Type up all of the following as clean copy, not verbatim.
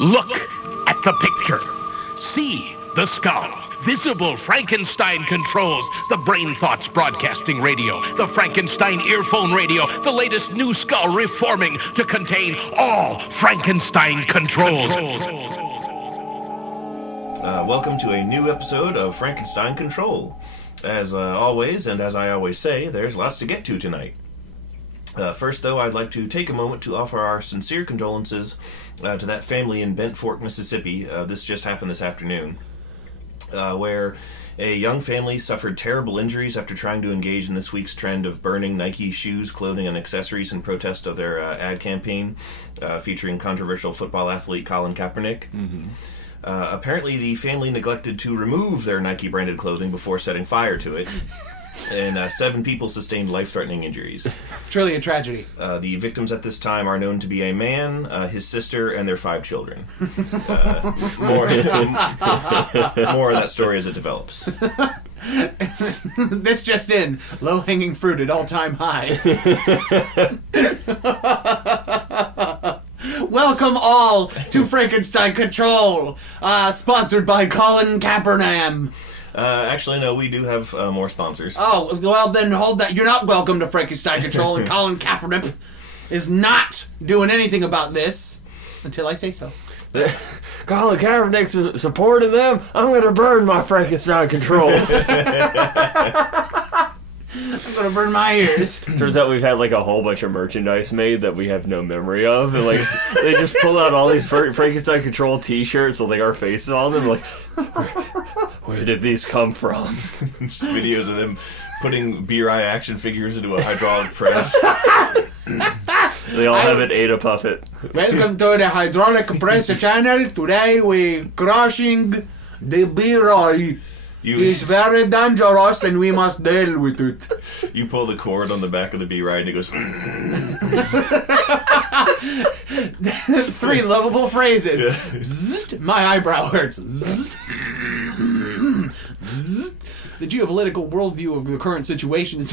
Look at the picture. See the skull. Visible Frankenstein controls. The Brain Thoughts broadcasting radio. The Frankenstein earphone radio. The latest new skull reforming to contain all Frankenstein controls. Welcome to a new episode of Frankenstein Control. As always, and as I always say, there's lots to get to tonight. First, though, I'd like to take a moment to offer our sincere condolences to that family in Bent Fork, Mississippi. This just happened this afternoon, where a young family suffered terrible injuries after trying to engage in this week's trend of burning Nike shoes, clothing, and accessories in protest of their ad campaign featuring controversial football athlete Colin Kaepernick. Mm-hmm. Apparently, the family neglected to remove their Nike-branded clothing before setting fire to it, and 7 people sustained life-threatening injuries. Truly a tragedy. The victims at this time are known to be a man, his sister, and their 5 children. More of that story as it develops. This just in. Low-hanging fruit at all-time high. Welcome all to Frankenstein Control, sponsored by Colin Kaepernick. Actually, no, we do have more sponsors. Oh, well then hold that. You're not welcome to Frankenstein Control, and Colin Kaepernick is not doing anything about this until I say so. Colin Kaepernick's supporting them. I'm going to burn my Frankenstein Control. I'm going to burn my ears. Turns out we've had like a whole bunch of merchandise made that we have no memory of. And like, they just pull out all these Frankenstein Control t-shirts with like our faces on them. Like, where did these come from? Just videos of them putting BRI action figures into a hydraulic press. They all have an Ada puppet. Welcome to the hydraulic press channel. Today we're crushing the BRI. It's very dangerous and we must deal with it. You pull the cord on the back of the BRI and it goes... 3 lovable phrases. Yeah. Zzzt, my eyebrow hurts. Zzzt. Zzzt. The geopolitical worldview of the current situation is...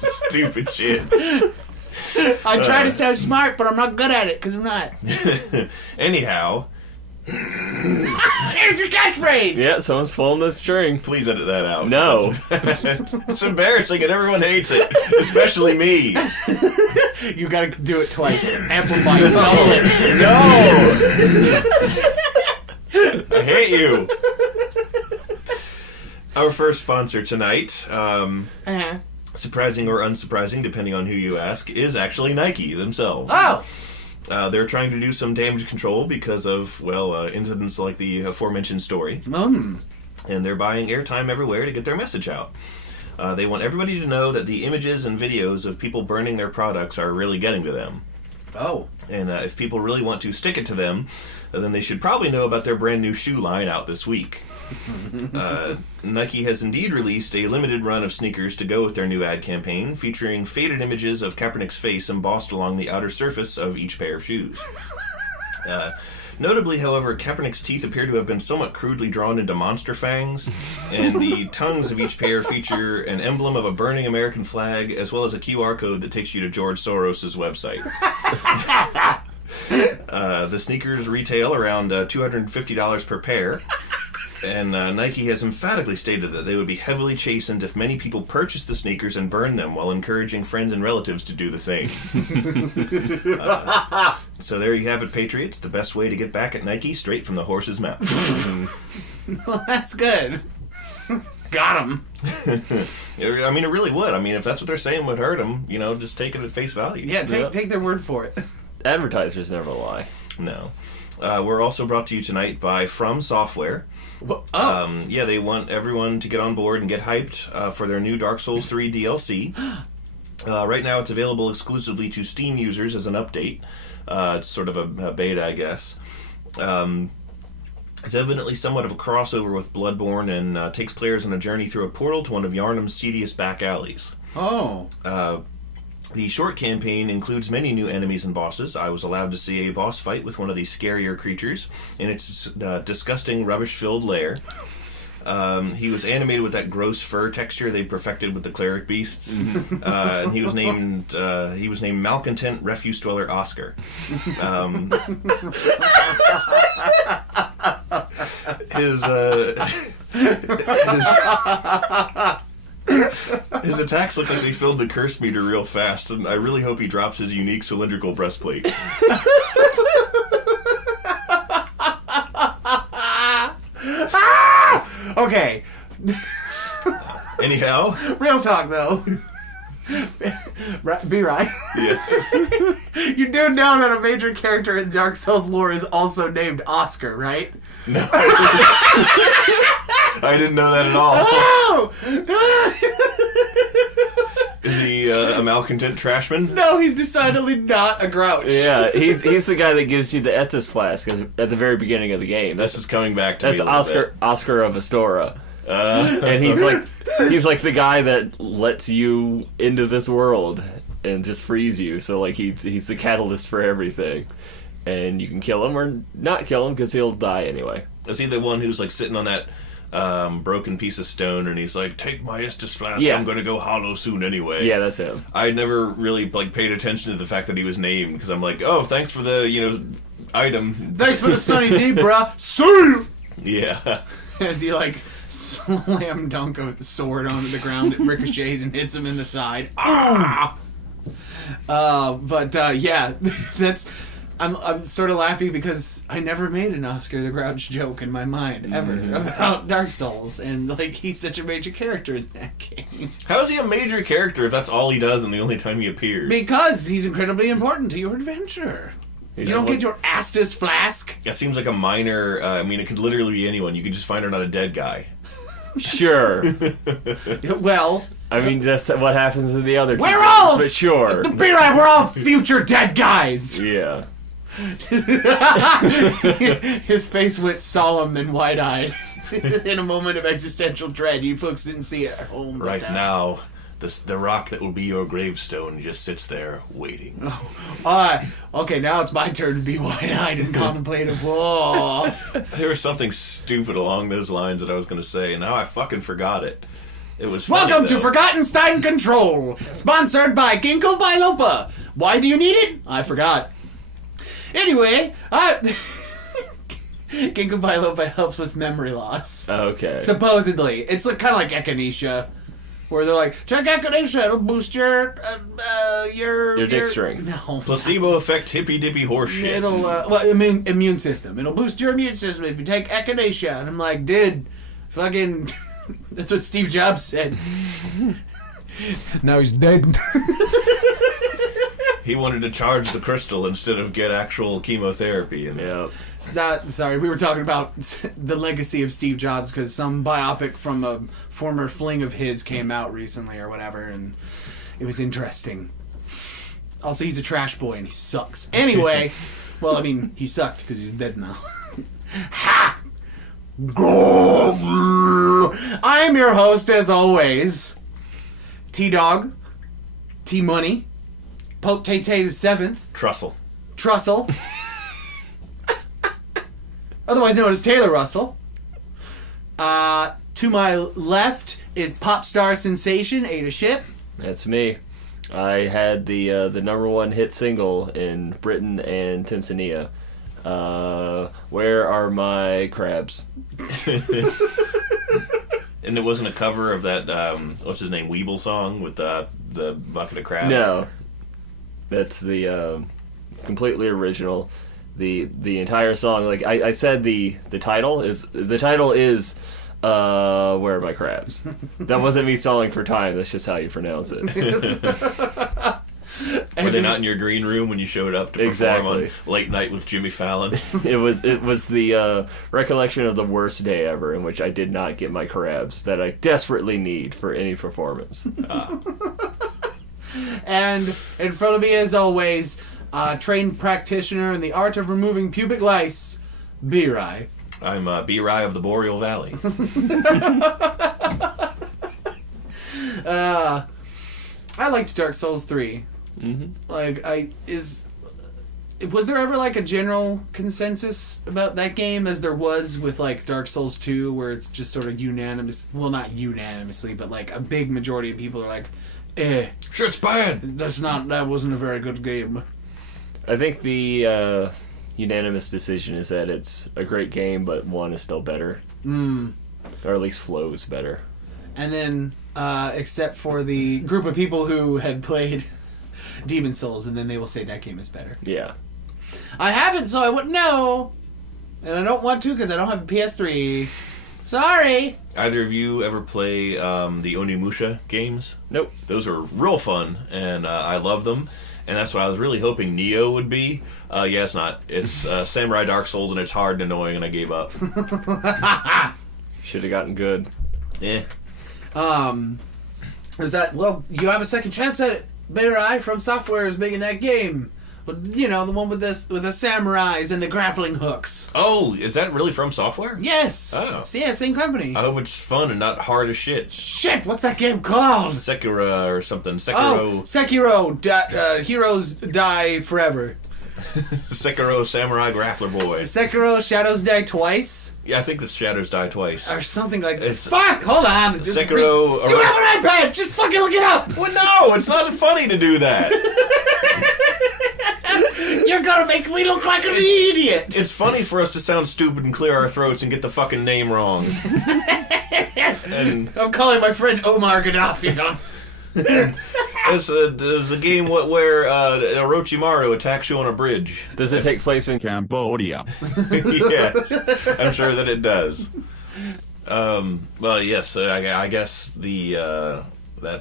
Stupid shit. I try to sound smart, but I'm not good at it, because I'm not. Anyhow... Here's your catchphrase! Yeah, someone's pulling the string. Please edit that out. No. It's embarrassing and everyone hates it. Especially me. You gotta do it twice. Amplify it. No! I hate you. Our first sponsor tonight, surprising or unsurprising, depending on who you ask, is actually Nike themselves. Oh! They're trying to do some damage control because of, incidents like the aforementioned story. And they're buying airtime everywhere to get their message out. They want everybody to know that the images and videos of people burning their products are really getting to them. Oh. And if people really want to stick it to them, then they should probably know about their brand new shoe line out this week. Nike has indeed released a limited run of sneakers to go with their new ad campaign, featuring faded images of Kaepernick's face embossed along the outer surface of each pair of shoes. Notably, however, Kaepernick's teeth appear to have been somewhat crudely drawn into monster fangs, and the tongues of each pair feature an emblem of a burning American flag, as well as a QR code that takes you to George Soros' website. The sneakers retail around $250 per pair. And Nike has emphatically stated that they would be heavily chastened if many people purchased the sneakers and burned them, while encouraging friends and relatives to do the same. So there you have it, Patriots. The best way to get back at Nike, straight from the horse's mouth. Well, that's good. Got him. I mean, it really would. I mean, if that's what they're saying would hurt them, just take it at face value. Yeah, take their word for it. Advertisers never lie. No. We're also brought to you tonight by From Software. Oh. They want everyone to get on board and get hyped for their new Dark Souls 3 DLC. Right now it's available exclusively to Steam users as an update. It's sort of a beta, I guess. It's evidently somewhat of a crossover with Bloodborne and takes players on a journey through a portal to one of Yharnam's seediest back alleys. Oh. The short campaign includes many new enemies and bosses. I was allowed to see a boss fight with one of the scarier creatures in its disgusting, rubbish-filled lair. He was animated with that gross fur texture they perfected with the cleric beasts. And he was named Malcontent Refuse Dweller Oscar. His attacks look like they filled the curse meter real fast, and I really hope he drops his unique cylindrical breastplate. Okay. Anyhow, Real talk, though. Be right. yeah. You do know that a major character in Dark Souls lore is also named Oscar, right? No, I didn't know that at all. Oh! Is he a malcontent trashman? No, he's decidedly not a grouch. Yeah, he's the guy that gives you the Estus flask at the very beginning of the game. This is coming back to That's me a little bit. Oscar of Astora. And he's like the guy that lets you into this world and just frees you. So like he's the catalyst for everything, and you can kill him or not kill him because he'll die anyway. Is he the one who's like sitting on that broken piece of stone and he's like, "Take my Estus flask. Yeah. I'm going to go hollow soon anyway." Yeah, that's him. I never really like paid attention to the fact that he was named because I'm like, "Oh, thanks for the item." Thanks for the Sunny D, bruh. See? Yeah. As he like slam dunk a sword onto the ground, it ricochets and hits him in the side. Ah! Yeah, that's. I'm sort of laughing because I never made an Oscar the Grouch joke in my mind ever about Dark Souls, and like he's such a major character in that game. How is he a major character if that's all he does and the only time he appears? Because he's incredibly important to your adventure. You don't get your Estus flask. That seems like a minor. It could literally be anyone. You could just find another dead guy. Sure. Well, I mean, that's what happens in the other two we're games, all. but sure. Be right, we're all future dead guys. Yeah. His face went solemn and wide-eyed in a moment of existential dread. You folks didn't see it at home. But, Right now, the rock that will be your gravestone just sits there waiting. Okay, now it's my turn to be wide-eyed and contemplative. Whoa. There was something stupid along those lines that I was going to say, and now I fucking forgot it. It was funny, Welcome to though. Frankenstein Control, sponsored by Ginkgo biloba. Why do you need it? I forgot. Anyway, Ginkgo biloba helps with memory loss. Okay. Supposedly. It's kind of like echinacea, where they're like, check echinacea, it'll boost your dick string. No. Placebo effect hippy dippy horseshit. It'll, immune system. It'll boost your immune system if you take echinacea. And I'm like, dude, fucking, that's what Steve Jobs said. Now he's dead. He wanted to charge the crystal instead of get actual chemotherapy. And Yeah. Sorry, we were talking about the legacy of Steve Jobs because some biopic from a former fling of his came out recently or whatever, and it was interesting. Also, he's a trash boy and he sucks. Anyway, well, I mean, he sucked because he's dead now. Ha! Go! I'm your host, as always, T-Dog, T-Money, Pope Tay-Tay the 7th, Trussell, otherwise known as Taylor Russell. To my left is pop star sensation Ada Ship. That's me. I had the #1 hit single in Britain and Tanzania. Where are my crabs? And it wasn't a cover of that, what's his name, Weeble song with the bucket of crabs? No. That's the completely original. The entire song, like I said, the title is Where Are My Crabs? That wasn't me stalling for time. That's just how you pronounce it. Were they not in your green room when you showed up to perform on Late Night with Jimmy Fallon? It was the recollection of the worst day ever in which I did not get my crabs that I desperately need for any performance. And in front of me, as always, trained practitioner in the art of removing pubic lice, B-Rai. I'm B-Rai of the Boreal Valley. I liked Dark Souls 3. Mm-hmm. Like, Was there ever like a general consensus about that game, as there was with like Dark Souls 2, where it's just sort of unanimous? Well, not unanimously, but like a big majority of people are like, shit's bad. That wasn't a very good game. I think the unanimous decision is that it's a great game, but 1 is still better. Or at least flows better. And then, except for the group of people who had played Demon Souls, and then they will say that game is better. Yeah. I haven't, so I wouldn't know. And I don't want to because I don't have a PS3. Sorry! Either of you ever play the Onimusha games? Nope. Those are real fun, and I love them. And that's what I was really hoping Neo would be. Yeah, it's not. It's Samurai Dark Souls, and it's hard and annoying, and I gave up. Should have gotten good. Yeah. Is that, well, you have a second chance at it. Better Eye from Software is making that game. You know, the one with the samurais and the grappling hooks. Oh, is that really from Software? Yes. Oh. Yeah, same company. I hope it's fun and not hard as shit. Shit, what's that game called? Sekiro or something. Oh, Sekiro. Heroes die forever. Sekiro Samurai Grappler Boy. Sekiro Shadows Die Twice. Yeah, I think the Shadows Die Twice. Or something like It's- Fuck! Hold on. Sekiro... You have an iPad! Just fucking look it up! Well, no! It's not funny to do that! You're gonna make me look like an idiot! It's funny for us to sound stupid and clear our throats and get the fucking name wrong. And I'm calling my friend Omar Gaddafi on. it's a game where Orochimaru attacks you on a bridge. Does it take place in Cambodia. Yes, I'm sure that it does. Well, yes, I guess that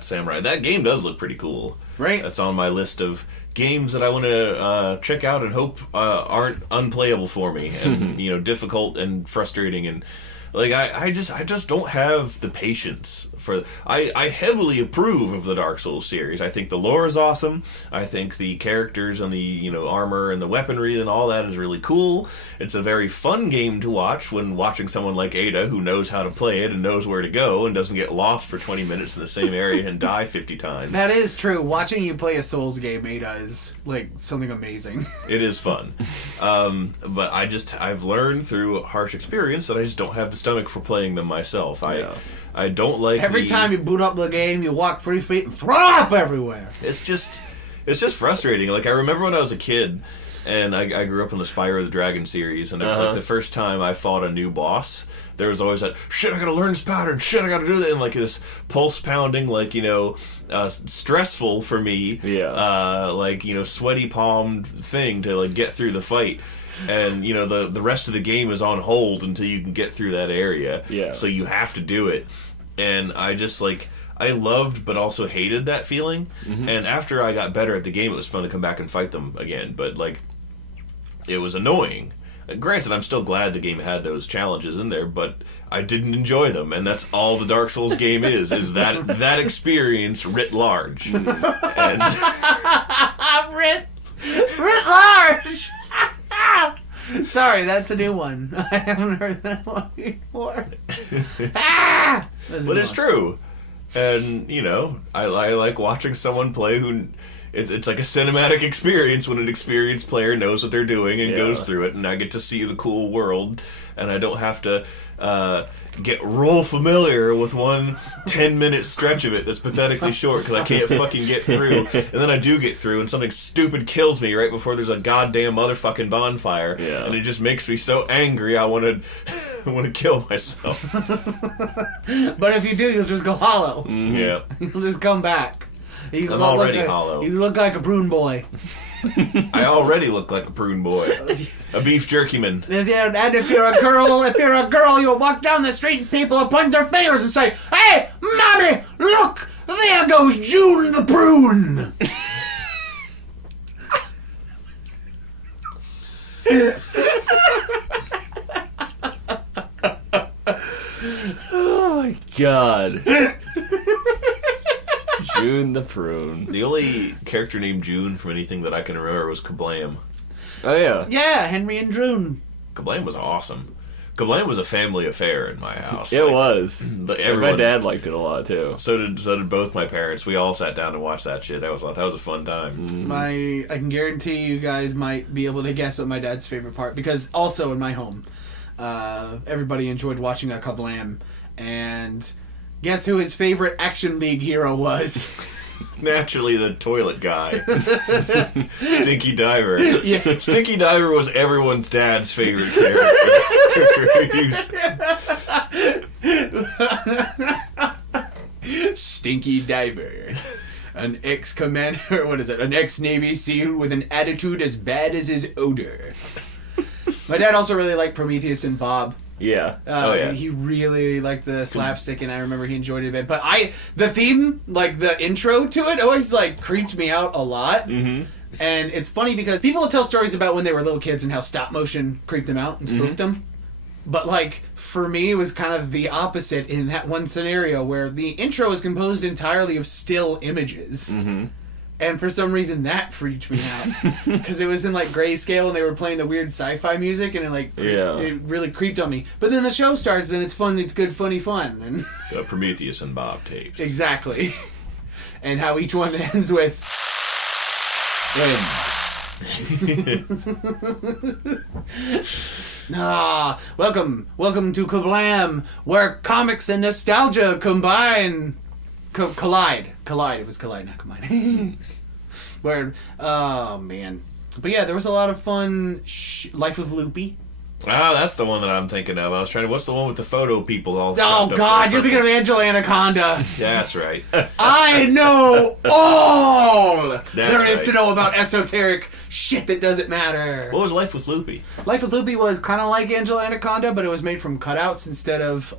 samurai. That game does look pretty cool. Right. That's on my list of games that I want to check out and hope aren't unplayable for me and difficult and frustrating and. Like, I just don't have the patience for... I heavily approve of the Dark Souls series. I think the lore is awesome. I think the characters and the, armor and the weaponry and all that is really cool. It's a very fun game to watch when watching someone like Ada who knows how to play it and knows where to go and doesn't get lost for 20 minutes in the same area and die 50 times. That is true. Watching you play a Souls game, Ada, is, like, something amazing. It is fun. But I've learned through harsh experience that I just don't have the stomach for playing them myself. I don't like Every time you boot up the game, you walk 3 feet and throw up everywhere. It's just frustrating. Like, I remember when I was a kid and I grew up in the Spyro the Dragon series, and like the first time I fought a new boss, there was always that, shit, I gotta learn this pattern, shit, I gotta do that, and like this pulse pounding, like, stressful for me, sweaty palmed thing to like get through the fight. And, the rest of the game is on hold until you can get through that area. Yeah. So you have to do it. And I just, I loved but also hated that feeling. Mm-hmm. And after I got better at the game, it was fun to come back and fight them again. But, it was annoying. Granted, I'm still glad the game had those challenges in there, but I didn't enjoy them. And that's all the Dark Souls game is that experience writ large. And Writ large! Sorry, that's a new one. I haven't heard that one before. But it's true. And, I like watching someone play who... It's like a cinematic experience when an experienced player knows what they're doing and goes through it, and I get to see the cool world, and I don't have to get real familiar with one 10-minute stretch of it that's pathetically short because I can't fucking get through. And then I do get through, and something stupid kills me right before there's a goddamn motherfucking bonfire, and it just makes me so angry I want to kill myself. But if you do, you'll just go hollow. Mm-hmm. Yeah. You'll just come back. I'm already hollow. You look like a prune boy. I already look like a prune boy. A beef jerkyman. And if you're a girl, you'll walk down the street and people will point their fingers and say, "Hey, mommy, look! There goes June the prune!" Oh my god. June the prune. The only character named June from anything that I can remember was Kablam. Oh yeah. Yeah, Henry and June. Kablam was awesome. Kablam was a family affair in my house. It was. Everyone, My dad liked it a lot too. So did both my parents. We all sat down and watched that shit. That was a fun time. I can guarantee you guys might be able to guess what my dad's favorite part, because also in my home, everybody enjoyed watching that Kablam, and guess who his favorite Action League hero was? Naturally, the toilet guy. Stinky Diver. Yeah. Stinky Diver was everyone's dad's favorite character. Stinky Diver. An ex-commander, what is it? An ex-Navy SEAL with an attitude as bad as his odor. My dad also really liked Prometheus and Bob. Yeah. He really liked the slapstick, and I remember he enjoyed it a bit. But the theme, like the intro to it, always like creeped me out a lot. Mm-hmm. And it's funny because people will tell stories about when they were little kids and how stop motion creeped them out and spooked them. But like for me, it was kind of the opposite in that one scenario where the intro is composed entirely of still images. Mm-hmm. And for some reason, that freaked me out. Because it was in, like, grayscale, and they were playing the weird sci-fi music, and it really creeped on me. But then the show starts, and it's fun, it's good, funny fun. And the Prometheus and Bob tapes. Exactly. And how each one ends with... End. Welcome to Kablam, where comics and nostalgia combine... Collide. It was Collide, not combine. Where, oh man. But yeah, there was a lot of fun. Life of Loopy. Ah, that's the one that I'm thinking of. I was trying to. What's the one with the photo people all? Oh God, you're thinking of Angela Anaconda. Yeah, that's right. I know all there is right. to know about esoteric shit that doesn't matter. What was Life with Loopy? Life with Loopy was kind of like Angela Anaconda, but it was made from cutouts instead of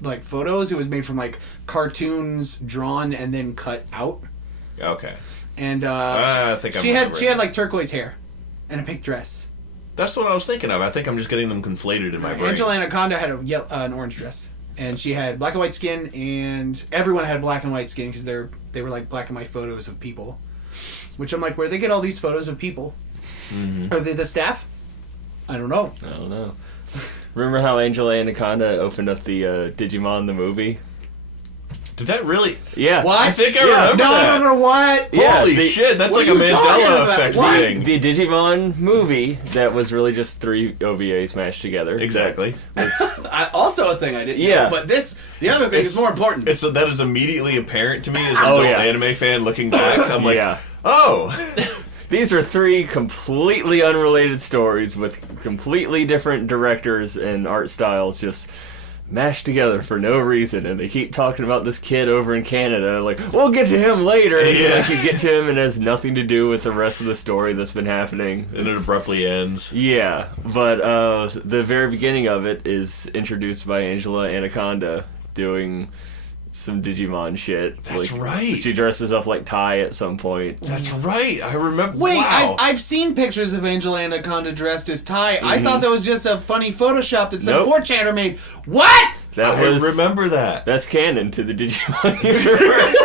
like photos. It was made from like cartoons drawn and then cut out. Okay. And I think she had like turquoise hair and a pink dress. That's what I was thinking of. I think I'm just getting them conflated in my brain. Angela Anaconda had an orange dress, and she had black and white skin, and everyone had black and white skin because they were like black and white photos of people. Which I'm like, where'd they get all these photos of people? Mm-hmm. Are they the staff? I don't know. Remember how Angela Anaconda opened up the Digimon the movie? Did that really? Yeah. What? I think I remember that. No, remember what? Yeah, Holy shit, that's like a Mandela effect thing. The Digimon movie that was really just 3 OVAs mashed together. Exactly. Also a thing I didn't know, but the other thing is more important. That is immediately apparent to me as an adult anime fan looking back. I'm like, oh. These are 3 completely unrelated stories with completely different directors and art styles just mashed together for no reason, and they keep talking about this kid over in Canada, like, we'll get to him later, and then, like, you get to him and it has nothing to do with the rest of the story that's been happening. And it abruptly ends. Yeah, but the very beginning of it is introduced by Angela Anaconda doing some Digimon shit. That's like, right. She dresses up like Tai at some point. That's right. I remember. Wait, wow. I've seen pictures of Angela Anaconda dressed as Tai. I thought that was just a funny Photoshop that some 4chaner made. What? I remember that. That's canon to the Digimon universe.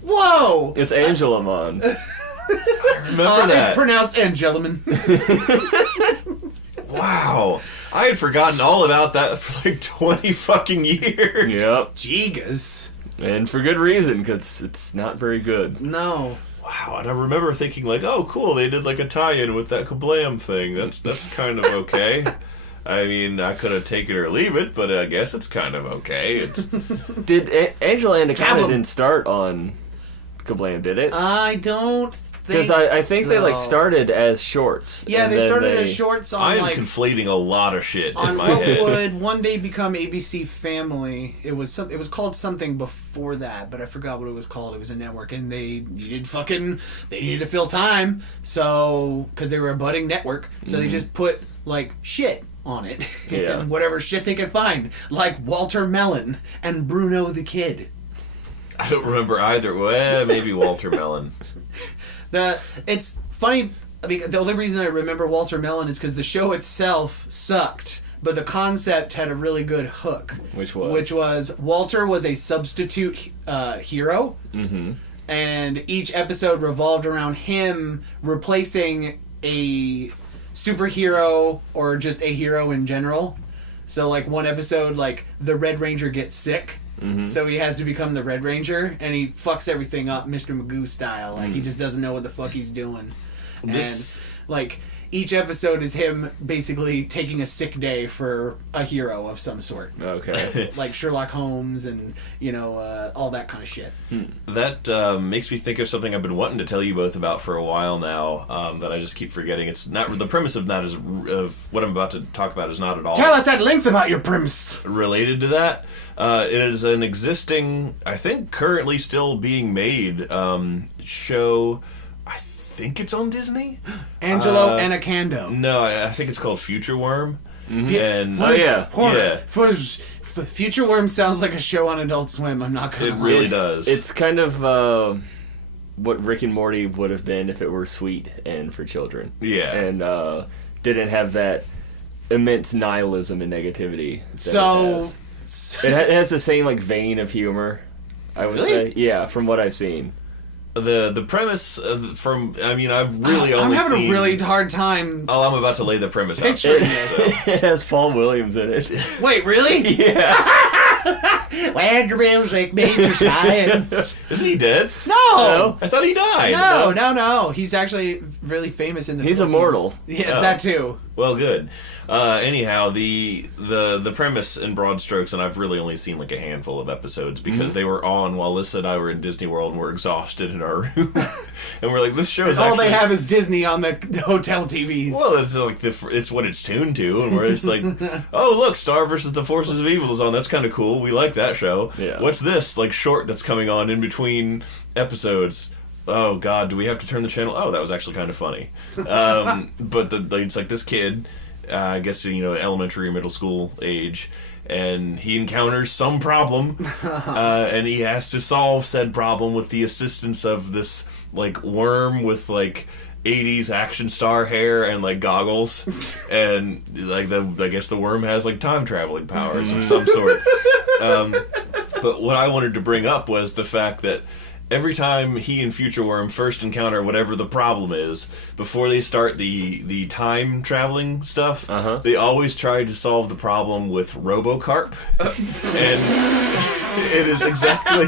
Whoa! It's Angelamon. I remember that. It's pronounced Angelaman. Wow. I had forgotten all about that for like 20 fucking years. Yep. Jeegas. And for good reason, because it's not very good. No. Wow, and I remember thinking like, oh, cool, they did like a tie-in with that Kablam thing. That's kind of okay. I mean, I could have take it or leave it, but I guess it's kind of okay. Did Angela Anaconda didn't start on Kablam, did it? I don't think because I think they like started as shorts. Yeah, they started as shorts on I'm conflating a lot of shit in my head. On what would one day become ABC Family. It was called something before that, but I forgot what it was called. It was a network, and they needed to fill time, so because they were a budding network, so they just put like shit on it, and whatever shit they could find, like Walter Mellon and Bruno the Kid. I don't remember either. Well, maybe Walter Mellon. It's funny. I mean, the only reason I remember Walter Mellon is because the show itself sucked, but the concept had a really good hook. Which was Walter was a substitute hero, and each episode revolved around him replacing a superhero or just a hero in general. So, like, one episode, like, the Red Ranger gets sick, so he has to become the Red Ranger, and he fucks everything up Mr. Magoo style. Like, he just doesn't know what the fuck he's doing. And, like, each episode is him basically taking a sick day for a hero of some sort. Okay. Like Sherlock Holmes and, you know, all that kind of shit. That makes me think of something I've been wanting to tell you both about for a while now, that I just keep forgetting. It's not the premise of that is of what I'm about to talk about is not at all Tell us at length about your premise. related to that. It is an existing, I think, currently still being made show. I think it's on Disney. Angelo Anacando. No, I think it's called Future Worm. And Future Worm sounds like a show on Adult Swim. I'm not gonna it lie. really does. It's kind of what Rick and Morty would have been if it were sweet and for children. Yeah. And didn't have that immense nihilism and negativity. It has the same like vein of humor, I would say. Yeah, from what I've seen. The premise from I've really only I'm having seen a really hard time. Oh, I'm about to lay the premise out. Picturing this. It has Paul Williams in it. Wait, really? Yeah. Where'd your music Mr. Science? Isn't he dead? No! I thought he died. No. He's actually really famous in the He's Philippines. immortal. Yes, Oh. that too. Well, good. Anyhow, the premise in broad strokes, and I've really only seen like a handful of episodes because they were on while Lissa and I were in Disney World and we're exhausted in our room, and we're like, this show is All actually... they have is Disney on the hotel TVs. Well, it's like it's what it's tuned to, and we're just like, oh look, Star versus the Forces of Evil is on. That's kind of cool. We like that show. Yeah. What's this like short that's coming on in between episodes? Oh God, do we have to turn the channel? Oh, that was actually kind of funny. But it's like this kid, I guess elementary, middle school age, and he encounters some problem, and he has to solve said problem with the assistance of this like worm with like 80s action star hair and like goggles, and like I guess the worm has like time traveling powers of some sort. But what I wanted to bring up was the fact that every time he and Future Worm first encounter whatever the problem is, before they start the time traveling stuff, they always try to solve the problem with RoboCarp, and it is exactly.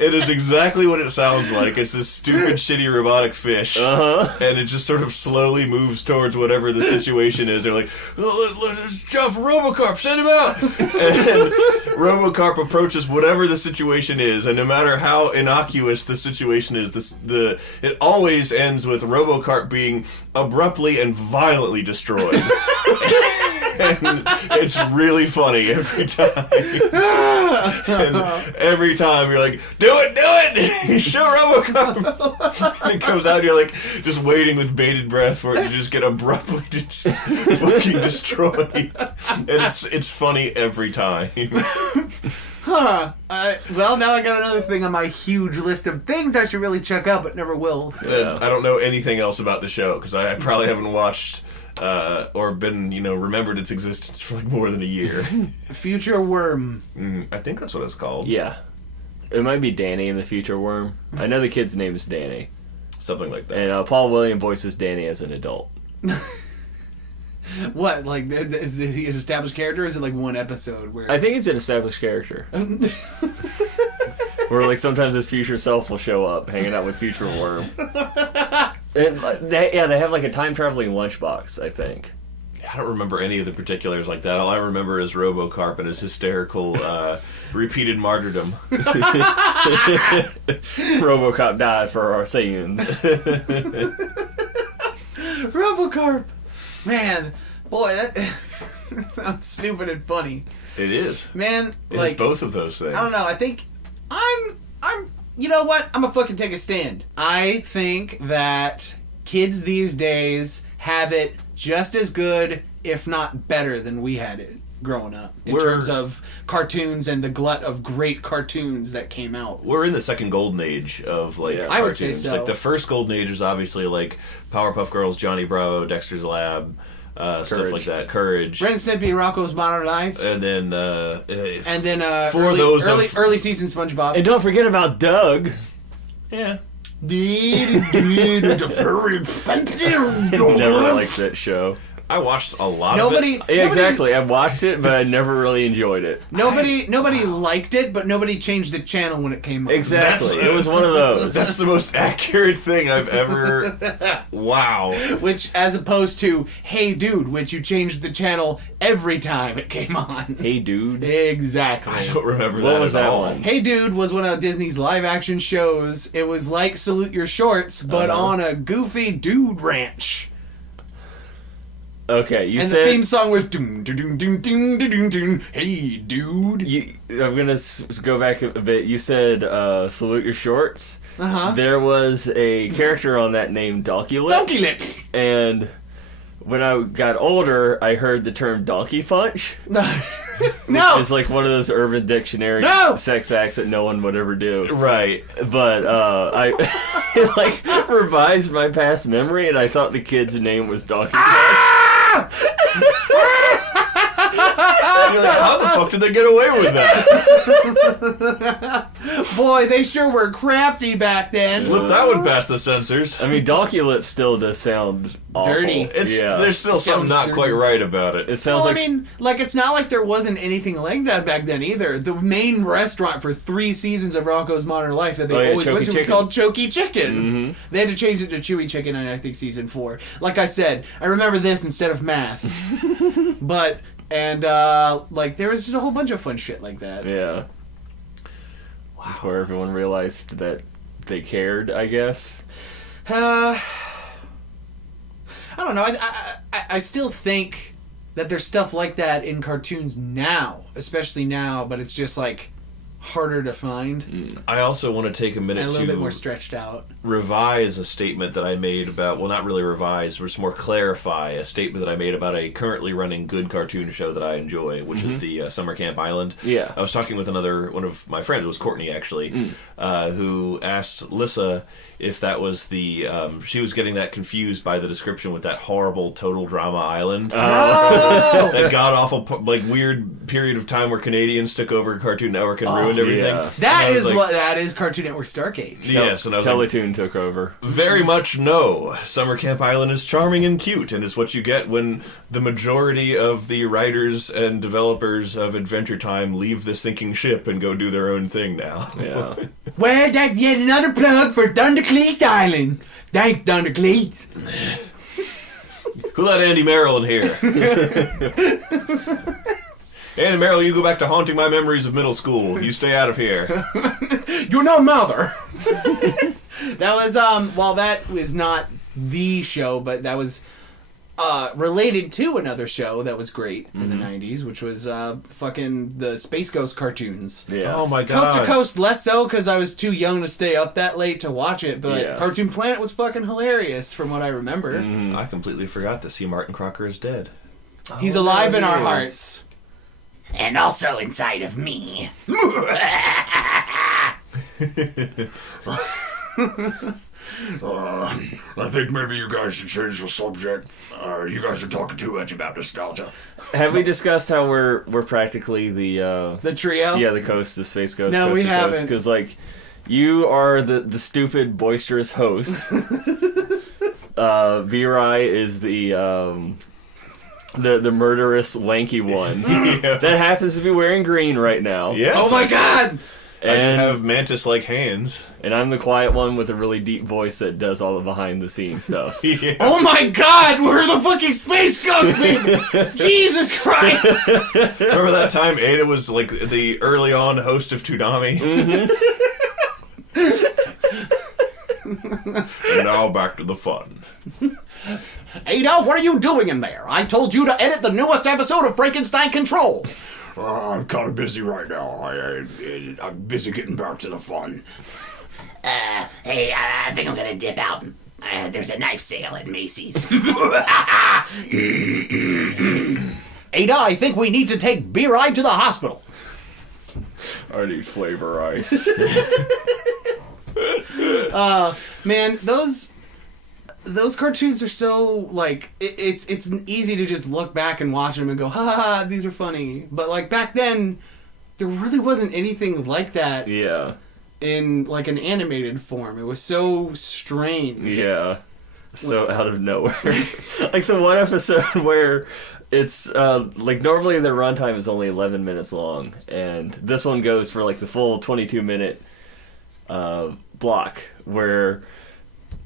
It is exactly what it sounds like. It's this stupid, shitty robotic fish, and it just sort of slowly moves towards whatever the situation is. They're like, let's jump for RoboCarp, send him out! And RoboCarp approaches whatever the situation is, and no matter how innocuous the situation is, it always ends with RoboCarp being abruptly and violently destroyed. And it's really funny every time. And every time you're like, do it! Show RoboCop! And it comes out and you're like, just waiting with bated breath for it to just get abruptly just fucking destroyed. And it's funny every time. Well, now I got another thing on my huge list of things I should really check out, but never will. I don't know anything else about the show, because I probably haven't watched... or been, remembered its existence for like more than a year. Future Worm. I think that's what it's called. Yeah. It might be Danny in the Future Worm. I know the kid's name is Danny. Something like that. And Paul Williams voices Danny as an adult. What? Like, is he an established character, or is it like one episode where... I think he's an established character. Where like sometimes his future self will show up hanging out with Future Worm. And they have like a time traveling lunchbox, I think. I don't remember any of the particulars like that. All I remember is RoboCarp and his hysterical repeated martyrdom. RoboCop died for our sins. RoboCarp! Man, boy, that sounds stupid and funny. It is. Man, It is both of those things. I don't know, I think I'm you know what? I'm gonna fucking take a stand. I think that kids these days have it just as good, if not better, than we had it growing up. In terms of cartoons and the glut of great cartoons that came out. We're in the second golden age of cartoons. I would say so. Like the first golden age is obviously like Powerpuff Girls, Johnny Bravo, Dexter's Lab, stuff like that. Courage. Ren and Stimpy, Rocco's Modern Life. And then early season SpongeBob. And don't forget about Doug. Yeah. It's a very expensive. Never liked that show. I watched a lot Nobody, of it. Yeah, exactly. I watched it, but I never really enjoyed it. Nobody liked it, but nobody changed the channel when it came on. Exactly. It was one of those. That's the most accurate thing I've ever... Wow. Which, as opposed to Hey Dude, which you changed the channel every time it came on. Hey, dude. Exactly. I don't remember What that was at that all. one? Hey Dude was one of Disney's live-action shows. It was like Salute Your Shorts, but on a goofy dude ranch. Okay, you And said... the theme song was doom, doom, doom, doom, doom, doom, Hey Dude. I'm gonna go back a bit. You said salute your shorts. Uh-huh. There was a character on that named Donkey Lips. Donkey Lips. And when I got older, I heard the term donkey punch. No. It's like one of those Urban Dictionary No. sex acts that no one would ever do. Right. But I it like revised my past memory, and I thought the kid's name was Donkey Punch. You're like, how the fuck did they get away with that? Boy, they sure were crafty back then. Slip that one past the censors. I mean, Donkey Lips still does sound awful. Dirty. There's still something not dirty. quite right about it. It sounds Well, like I mean, like, it's not like there wasn't anything like that back then either. The main restaurant for 3 seasons of Rocco's Modern Life that they always Choky went to was Chicken. called Choky Chicken. Mm-hmm. They had to change it to Chewy Chicken in, I think, season 4. Like I said, I remember this instead of math. But, and, like, there was just a whole bunch of fun shit like that. yeah. Before everyone realized that they cared, I guess. I don't know. I still think that there's stuff like that in cartoons now, especially now, but it's just like harder to find I also want to take a and minute a little to bit more stretched out. revise a statement that I made about, well, not really revise, just more clarify a statement that I made about a currently running good cartoon show that I enjoy, which is the Summer Camp Island. Yeah. I was talking with one of my friends, it was Courtney actually, who asked Lissa if that was the, she was getting that confused by the description with that horrible Total Drama Island. Oh! That god-awful, like, weird period of time where Canadians took over Cartoon Network and ruined everything. yeah. That And I was is like, that is Cartoon Network Starcade. Yes, and I was like, Teletoon took over. very much no. Summer Camp Island is charming and cute, and it's what you get when the majority of the writers and developers of Adventure Time leave the sinking ship and go do their own thing now. Yeah. Well, that's yet another plug for Thundercleese Island. Thanks, Thundercleese. Who let Andy Merrill in here? Andy Merrill, you go back to haunting my memories of middle school. You stay out of here. You're no mother. That was well, that was not the show, but that was related to another show that was great in the 90s, which was fucking the Space Ghost cartoons. Yeah. Oh my god. Coast to Coast less so because I was too young to stay up that late to watch it, but Yeah. Cartoon Planet was fucking hilarious from what I remember. I completely forgot to see Martin Crocker is dead. He's alive in our he is. hearts. And also inside of me. I think maybe you guys should change the subject. You guys are talking too much about nostalgia. Have we discussed how we're practically the The trio? the Coast, the Space Ghost? No, Coast we to Coast? haven't. Because like you are the stupid boisterous host. V-Rai is the murderous lanky one that happens to be wearing green right now. Yes. Oh my god! I do And have mantis-like hands. and I'm the quiet one with a really deep voice that does all the behind the scenes stuff. Yeah. Oh my god! We're the fucking Space Ghost, baby! Jesus Christ! Remember that time Ada was like the early on host of Toonami? And now back to the fun. Ada, what are you doing in there? I told you to edit the newest episode of Frankenstein Control. I'm kind of busy right now. I'm busy getting back to the fun. Hey, I think I'm gonna dip out. There's a knife sale at Macy's. Ada, I think we need to take B-Ride to the hospital. I need flavor ice. Man, those cartoons are so, like, it's easy to just look back and watch them and go, ha ha ha, these are funny. But, like, back then, there really wasn't anything like that. Yeah. in like an animated form. It was so strange. Yeah. So out of nowhere. Like the one episode where it's like normally their runtime is only 11 minutes long, and this one goes for like the full 22-minute block where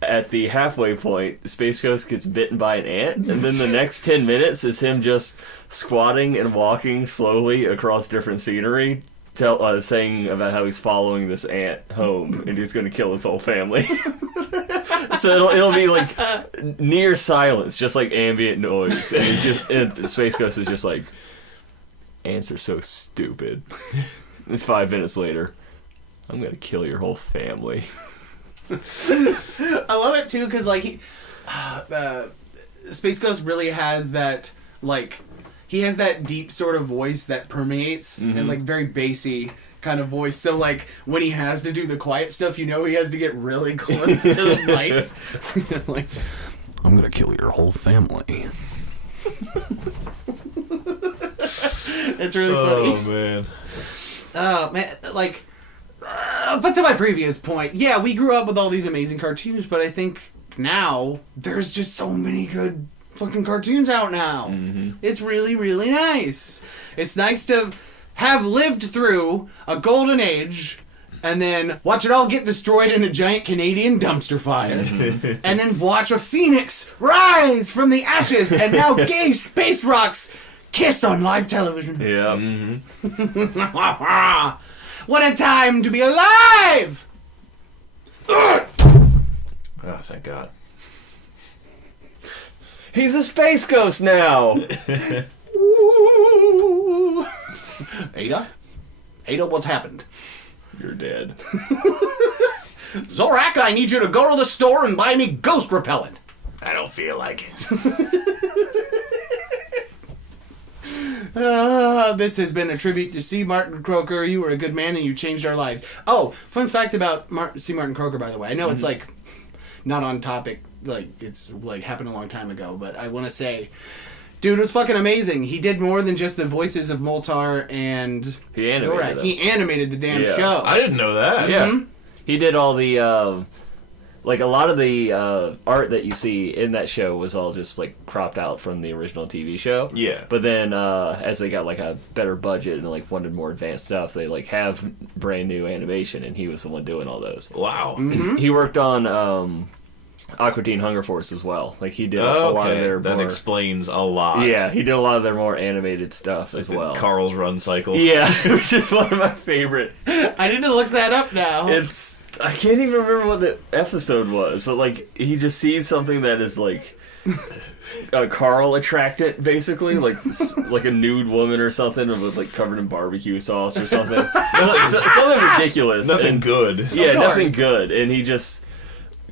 at the halfway point Space Ghost gets bitten by an ant, and then the next 10 minutes is him just squatting and walking slowly across different scenery, saying about how he's following this ant home and he's going to kill his whole family. So it'll be like near silence, just like ambient noise, and he's just and Space Ghost is just like, ants are so stupid. It's 5 minutes later, I'm going to kill your whole family. I love it too because like Space Ghost really has that like he has that deep sort of voice that permeates and like very bassy kind of voice. So like when he has to do the quiet stuff, you know he has to get really close to the mic. Like, I'm gonna kill your whole family. It's really funny. Oh man. Oh man, like. But to my previous point, yeah, we grew up with all these amazing cartoons, but I think now there's just so many good fucking cartoons out now. It's really, really nice. It's nice to have lived through a golden age and then watch it all get destroyed in a giant Canadian dumpster fire. And then watch a phoenix rise from the ashes and now gay space rocks kiss on live television. Yeah. What a time to be alive! Oh, thank God. He's a Space Ghost now! Ooh. Ada? Ada, what's happened? You're dead. Zorak, I need you to go to the store and buy me ghost repellent. I don't feel like it. This has been a tribute to C. Martin Croker. You were a good man and you changed our lives. Oh, fun fact about C. Martin Croker, by the way. I know it's like not on topic, like it's like happened a long time ago, but I want to say, dude was fucking amazing. He did more than just the voices of Moltar and He animated Zorak. them. He animated the damn Yeah. show. I didn't know that. Yeah. He did all the, like a lot of the art that you see in that show was all just like cropped out from the original TV show. Yeah. But then as they got like a better budget and like wanted more advanced stuff, they like have brand new animation, and he was the one doing all those. Wow. He worked on Aqua Teen Hunger Force as well. Like he did a lot of their that more... explains a lot. Yeah, he did a lot of their more animated stuff as well. Carl's run cycle. Yeah, which is one of my favorite. I need to look that up now. I can't even remember what the episode was, but like he just sees something that is like Carl attractant, basically, like a nude woman or something, with like covered in barbecue sauce or something. Something ridiculous. Nothing good. Yeah, nothing good, and he just.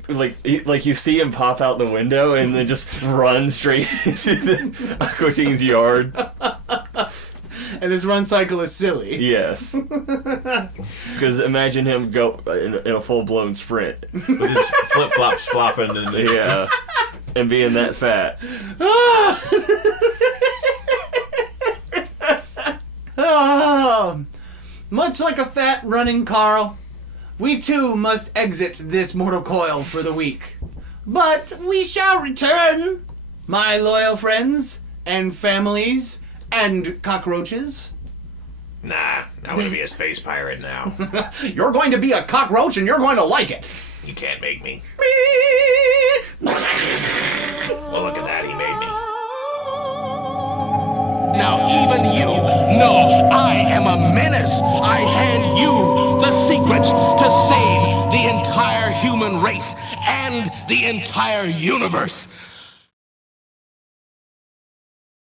Like you see him pop out the window and then just run straight into the Aqua Teen's yard. And this run cycle is silly. Yes. Because imagine him go in a full-blown sprint. With his flip-flops flopping and this. Yeah. And being that fat. Oh, much like a fat running Carl, we too must exit this mortal coil for the week. But we shall return, my loyal friends and families and cockroaches. Nah, I'm gonna be a space pirate now. You're going to be a cockroach and you're going to like it. You can't make me. Well, look at that, he made me. Now even you know I am a menace. I hand you the secrets to save the entire human race and the entire universe.